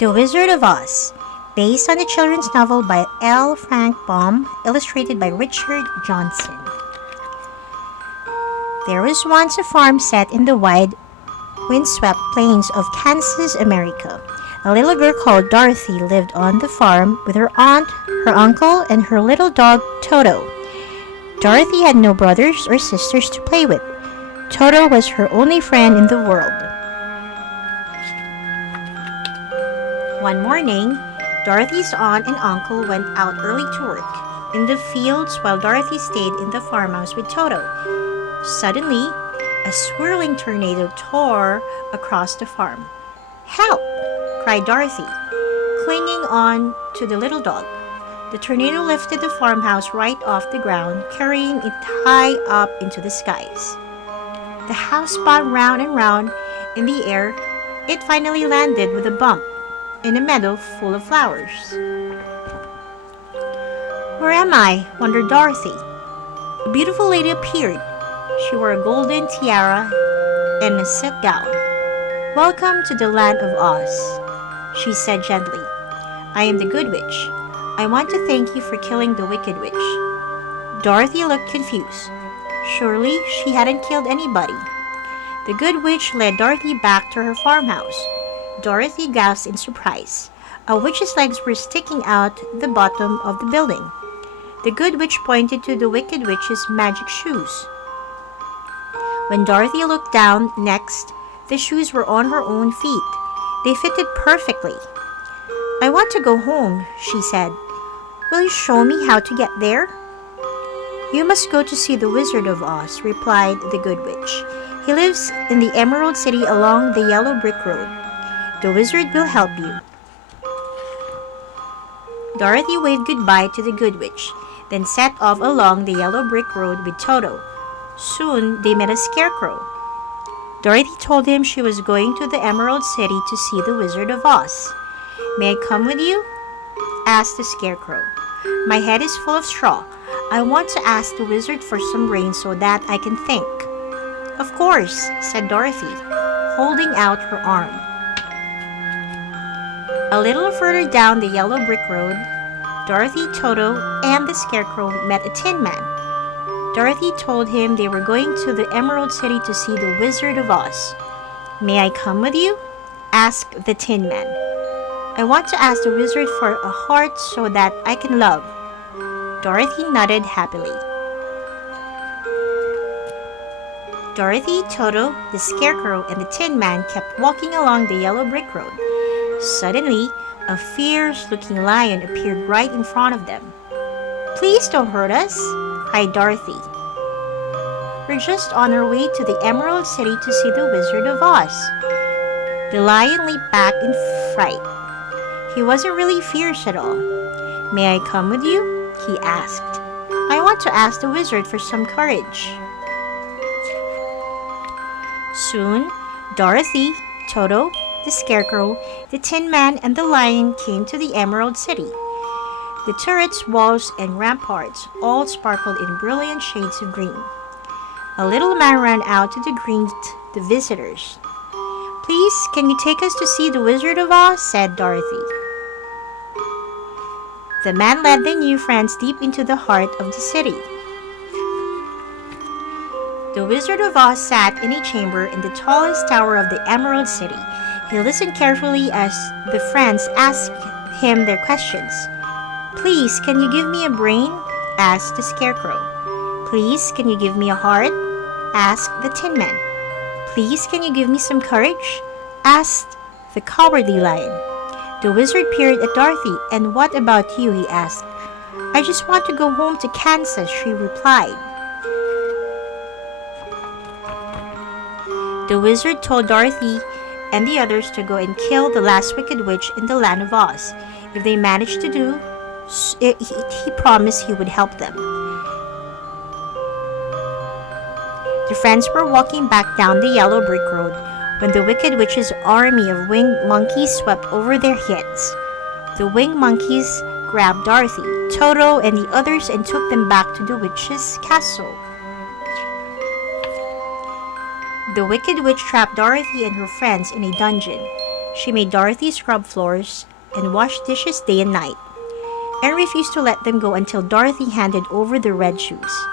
The Wizard of Oz, based on the children's novel by L. Frank Baum, illustrated by Richard Johnson. There was once a farm set in the wide, windswept plains of Kansas, America. A little girl called Dorothy lived on the farm with her aunt, her uncle, and her little dog, Toto. Dorothy had no brothers or sisters to play with. Toto was her only friend in the world. One morning, Dorothy's aunt and uncle went out early to work in the fields while Dorothy stayed in the farmhouse with Toto. Suddenly, a swirling tornado tore across the farm. "Help!" cried Dorothy, clinging on to the little dog. The tornado lifted the farmhouse right off the ground, carrying it high up into the skies. The house spun round and round in the air. It finally landed with a bump in a meadow full of flowers. "Where am I?" wondered Dorothy. A beautiful lady appeared. She wore a golden tiara and a silk gown. "Welcome to the land of Oz," she said gently. "I am the Good Witch. I want to thank you for killing the Wicked Witch." Dorothy looked confused. Surely she hadn't killed anybody. The Good Witch led Dorothy back to her farmhouse. Dorothy gasped in surprise. A witch's legs were sticking out the bottom of the building. The Good Witch pointed to the Wicked Witch's magic shoes. When Dorothy looked down next, the shoes were on her own feet. They fitted perfectly. "I want to go home," she said. "Will you show me how to get there?" "You must go to see the Wizard of Oz," replied the Good Witch. "He lives in the Emerald City along the yellow brick road. The wizard will help you." Dorothy waved goodbye to the Good Witch, then set off along the yellow brick road with Toto. Soon they met a scarecrow. Dorothy told him she was going to the Emerald City to see the Wizard of Oz. "May I come with you?" asked the scarecrow. "My head is full of straw. I want to ask the wizard for some rain so that I can think." "Of course," said Dorothy, holding out her arm. A little further down the yellow brick road, Dorothy, Toto, and the scarecrow met a tin man. Dorothy told him they were going to the Emerald City to see the Wizard of Oz. "May I come with you?" asked the tin man. "I want to ask the wizard for a heart so that I can love." Dorothy nodded happily. Dorothy, Toto, the scarecrow, and the tin man kept walking along the yellow brick road. Suddenly, a fierce-looking lion appeared right in front of them. "Please don't hurt us," cried Dorothy. "We're just on our way to the Emerald City to see the Wizard of Oz." The lion leaped back in fright. He wasn't really fierce at all. "May I come with you?" he asked. "I want to ask the wizard for some courage." Soon, Dorothy, Toto, the scarecrow, the tin man, and the lion came to the Emerald City. The turrets, walls, and ramparts all sparkled in brilliant shades of green. A little man ran out to greet the visitors. "Please, can you take us to see the Wizard of Oz?" said Dorothy. The man led the new friends deep into the heart of the city. The Wizard of Oz sat in a chamber in the tallest tower of the Emerald City. He listened carefully as the friends asked him their questions. "Please, can you give me a brain?" asked the scarecrow. "Please, can you give me a heart?" asked the tin man. "Please, can you give me some courage?" asked the cowardly lion. The wizard peered at Dorothy. "And what about you?" he asked. "I just want to go home to Kansas," she replied. The wizard told Dorothy and the others to go and kill the last wicked witch in the land of Oz. If they managed to do it, he promised he would help them. The friends were walking back down the yellow brick road when the Wicked Witch's army of winged monkeys swept over their heads. The winged monkeys grabbed Dorothy, Toto, and the others and took them back to the witch's castle. The Wicked Witch trapped Dorothy and her friends in a dungeon. She made Dorothy scrub floors and wash dishes day and night, and refused to let them go until Dorothy handed over the red shoes.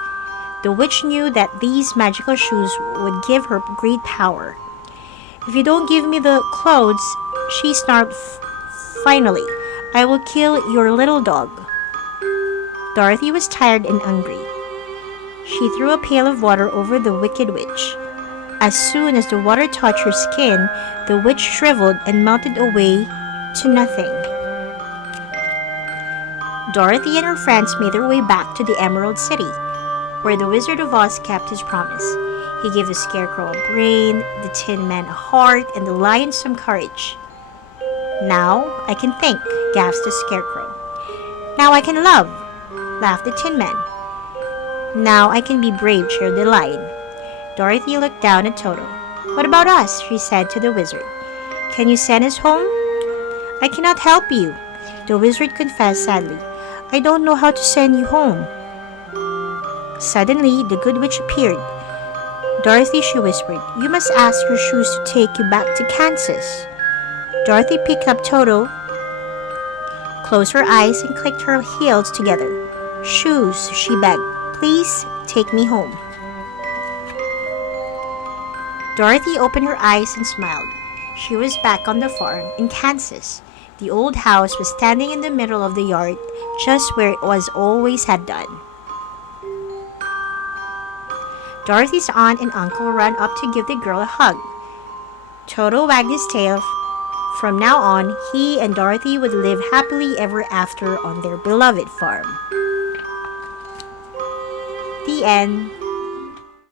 The witch knew that these magical shoes would give her great power. "If you don't give me the clothes," she snarled finally, "I will kill your little dog." Dorothy was tired and hungry. She threw a pail of water over the wicked witch. As soon as the water touched her skin, the witch shriveled and melted away to nothing. Dorothy and her friends made their way back to the Emerald City, where the Wizard of Oz kept his promise. He gave the Scarecrow a brain, the Tin Man a heart, and the Lion some courage. "Now I can think," gasped the Scarecrow. "Now I can love," laughed the Tin Man. "Now I can be brave," cheered the Lion. Dorothy looked down at Toto. "What about us?" she said to the Wizard. "Can you send us home?" "I cannot help you," the Wizard confessed sadly. "I don't know how to send you home." Suddenly, the Good Witch appeared. "Dorothy," she whispered, "you must ask your shoes to take you back to Kansas." Dorothy picked up Toto, closed her eyes, and clicked her heels together. "Shoes," she begged, "please take me home." Dorothy opened her eyes and smiled. She was back on the farm in Kansas. The old house was standing in the middle of the yard, just where it was always had done. Dorothy's aunt and uncle ran up to give the girl a hug. Toto wagged his tail. From now on, he and Dorothy would live happily ever after on their beloved farm. The end.